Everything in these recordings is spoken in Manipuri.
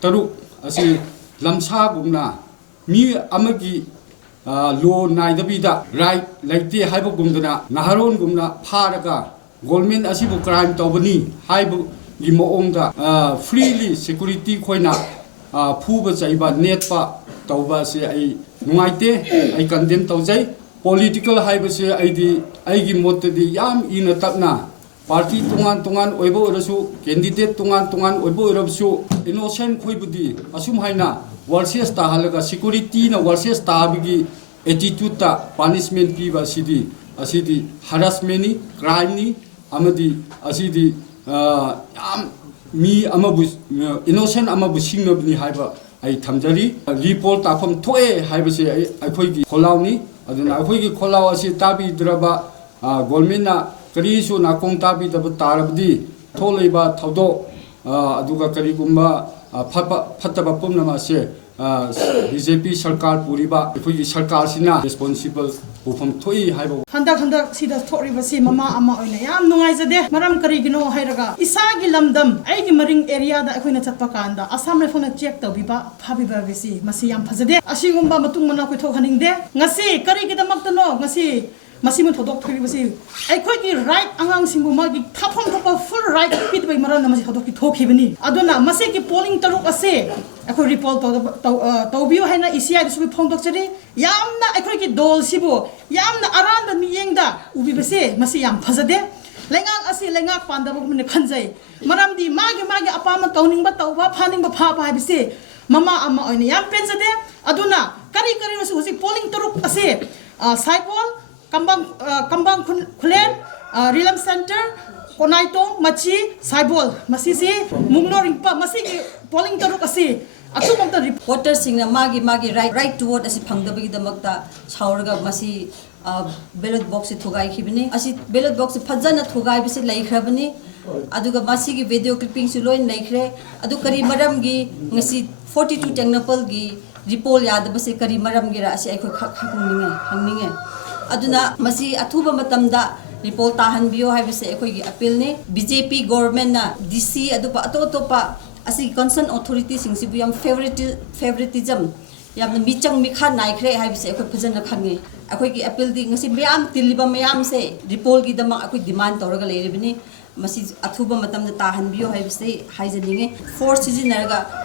taruk asi lamsa gumna mi amagi lo naidabida right laite haibu gumdana naharon gumna pharaga government asibu crime tawbani haibu gi moongda freely security khoina phuba chaiba netpa tawba se ai nuaite ai condemn tawjai political haibu se ai gi motdi yam ina tapna party tungan oibo orasu candidate tungan oibo orasu innocent khoibudi asum haina versus ta halaga security na versus ta bigi attitude ta punishment piba asidi harassment ni crime ni amadi asidi am mi amabu innocent amabu singnobni haiba ai thamjari report ta pham thoe haiba se ai khoi gi kholaw ni aduna ai khoi gi kholaw asi tabi draba government na karisu na kong tabi dab tarabdi tholeiba thawdo aduga karigumba fataba pumna ma se BJP sarkar puriba ekhoi sarkar sina responsible ufam thoi haiba handak sida thoriba si mama ama oina yam nungai jade maram karigino hairaga isagi lamdam aigi maring area da ekhoina chatpa kanda asam re phone check tabiba phabiba besi masi yam phajade asigumba matung mana koi thokhaning de ngasi karigidamak tano ngasi Masih thodok thori basi ai khoi ki right angang singbu magi thapom thapa full right pit bai maran na masi thodok ki thokibani aduna masi ki polling taruk ase akho report tawbiu haina ECI su phongdok chari yamna ai khoi ki dol sibu yamna aran da miyengda ubi base masi yam phajade lengak ase lengak pandaba mun khanjai maramdi magi apama tawning ba tawba phaning ba pha ba bise mama ama oine yam penjade aduna kari masu hosi polling taruk ase saipol Kambang Kulen, Rilam Center, Konaitong, Machi, Saibol, Masisi, Mungnoring Pa, Masi, polling taruk asi. Aku mungkin reporter sing na magi right to vote asi pangdabagi damakta chauraga masi ballot box thugai khibini asi ballot box phajana thugai bisi laikhrabani aduga masi gi video clipping su loin laikhre adu kari maram gi ngasi 42 Tengnoupal gi report yad basi kari maram gi ra asi ai khoi hangninge aduna masi athuba matamda report tahan bio haibise ekoi gi appeal ne BJP government na DC adupa atopa asi concerned authority sing sibu yam favoritism yam michang mikha naikhre haibise ekoi phajana khange ekoi gi appeal di ngasi mayam tiliba mayam se report gi dama ekoi demand toraga leiribini masi athuba matamda tahan bio haibise haijaninge force season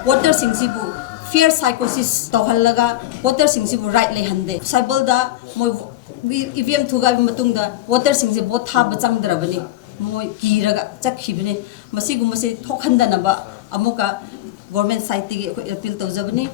water sing sibu fear psychosis tohallaga water sing sibu right lehande cyber da moi EVM thugai matungda water sing je bot tha bachang drabani moi kiraga chakhibine masi gumase thokhandana ba amuka government side ti appeal tawjabani